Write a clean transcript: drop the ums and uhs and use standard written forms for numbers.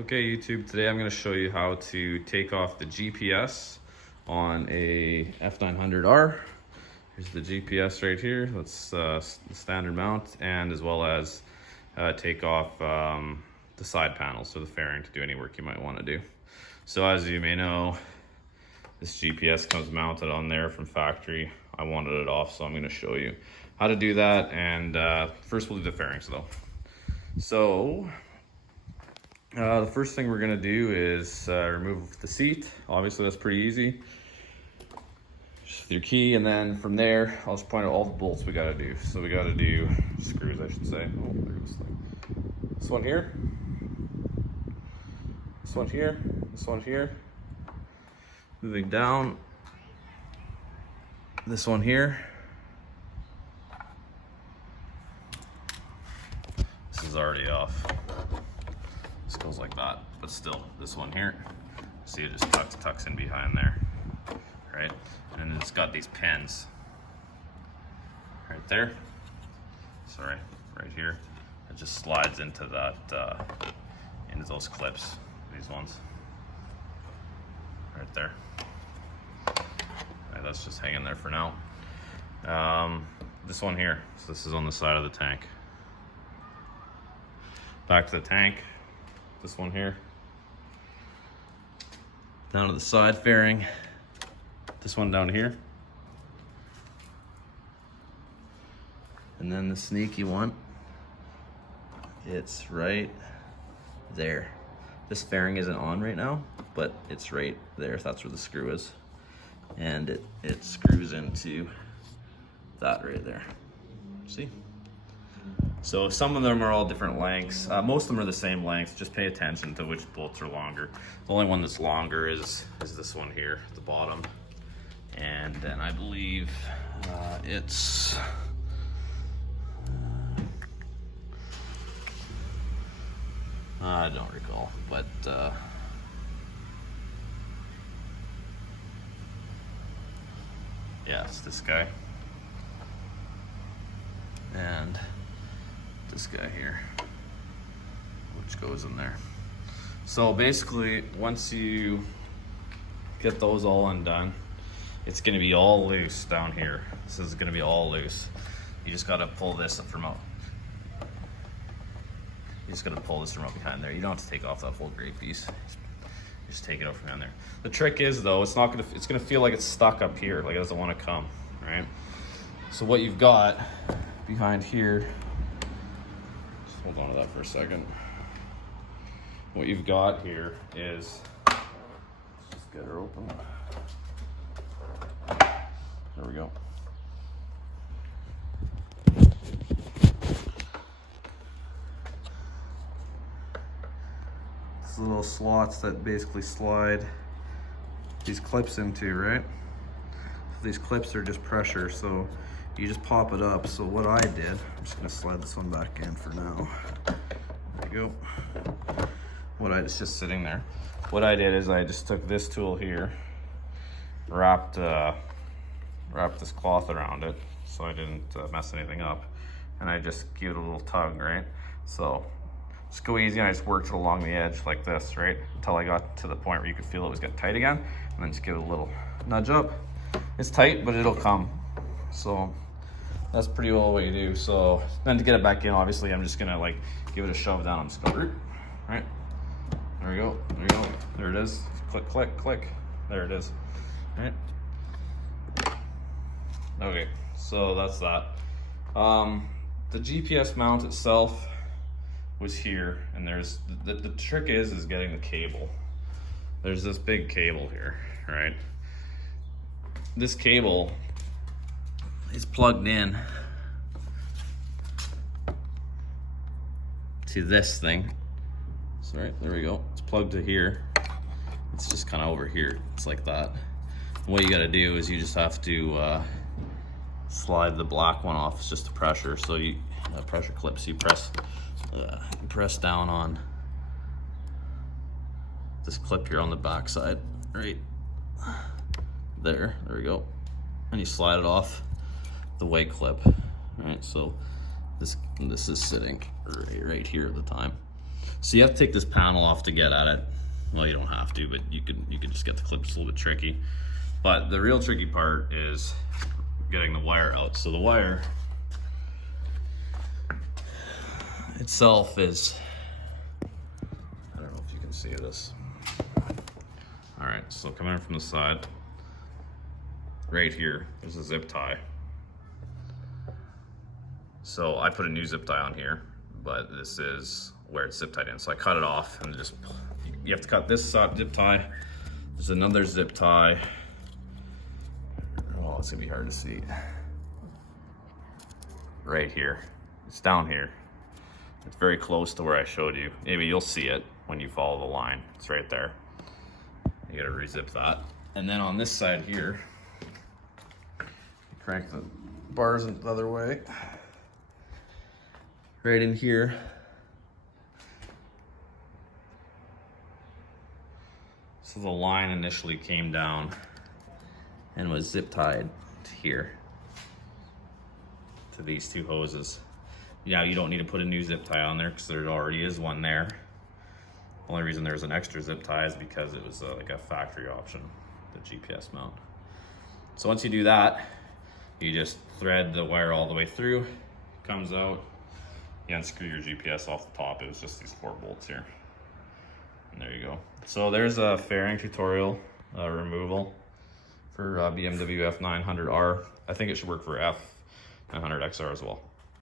Okay, YouTube, today I'm going to show you how to take off the GPS on a F900R. Here's the GPS right here. That's the standard mount, and as well as take off the side panels, so the fairing, to do any work you might want to do. So as you may know, this GPS comes mounted on there from factory. I wanted it off, so I'm going to show you how to do that. And first we'll do the fairings though. So the first thing we're gonna do is remove the seat. Obviously that's pretty easy. Just with your key, and then from there, I'll just point out all the bolts we gotta do. So we gotta do screws, I should say. Oh, there goes the thing. This one here. This one here. This one here. Moving down. This one here. This is already off. This goes like that, but still, this one here, see, it just tucks in behind there, right? And then it's got these pins right there. Sorry, right here. It just slides into that, into those clips, these ones, right there. Right, that's just hanging there for now. This one here, so this is on the side of the tank. Back to the tank. This one here, down to the side fairing, this one down here, and then the sneaky one, it's right there. This fairing isn't on right now, but it's right there. That's where the screw is, and it screws into that right there. See? So some of them are all different lengths. Most of them are the same length. Just pay attention to which bolts are longer. The only one that's longer is this one here at the bottom. And then I believe it's I don't recall, but yeah, it's this guy. And this guy here, which goes in there. So basically, once you get those all undone, it's gonna be all loose down here. This is gonna be all loose. You just gotta pull this remote. You just gotta pull this remote behind there. You don't have to take off that whole gray piece. Just take it out from down there. The trick is though, it's gonna feel like it's stuck up here, like it doesn't wanna come, right? So what you've got behind here, hold on to that for a second. What you've got here is, let's just get her open. There we go. It's little slots that basically slide these clips into, right? So these clips are just pressure, so you just pop it up. So what I did, I'm just gonna slide this one back in for now. There you go. It's just sitting there. What I did is I just took this tool here, wrapped this cloth around it so I didn't mess anything up, and I just give it a little tug, right? So just go easy, and I just worked it along the edge like this, right? Until I got to the point where you could feel it was getting tight again, and then just give it a little nudge up. It's tight, but it'll come. So that's pretty well what you do. So then to get it back in, obviously I'm just gonna like give it a shove down. I'm just going, right? There we go, there you go. There it is. Click, click, click. There it is, right? Okay, so that's that. The GPS mount itself was here, and there's, the trick is getting the cable. There's this big cable here, right? This cable is plugged in to this thing. So right, there we go. It's plugged to here. It's just kind of over here. It's like that. And what you got to do is you just have to slide the black one off. It's just the pressure. So you pressure clips. You press down on this clip here on the back side, right there. There we go. And you slide it off the white clip. Right, so this is sitting right here at the time. So you have to take this panel off to get at it. Well, you don't have to, but you can just get the clips. A little bit tricky. But the real tricky part is getting the wire out. So the wire itself is, I don't know if you can see this. All right, so coming in from the side, right here, there's a zip tie. So I put a new zip tie on here, but this is where it's zip tied in. So I cut it off and just, you have to cut this zip tie. There's another zip tie. Oh, it's gonna be hard to see. Right here, it's down here. It's very close to where I showed you. Maybe you'll see it when you follow the line. It's right there. You gotta re-zip that. And then on this side here, crank the bars the other way. Right in here. So the line initially came down and was zip tied to here, to these two hoses. Yeah, you don't need to put a new zip tie on there because there already is one there. The only reason there's an extra zip tie is because it was like a factory option, the GPS mount. So once you do that, you just thread the wire all the way through, comes out, you unscrew your GPS off the top. It was just these 4 bolts here. And there you go. So there's a fairing tutorial removal for BMW F900R. I think it should work for F900XR as well.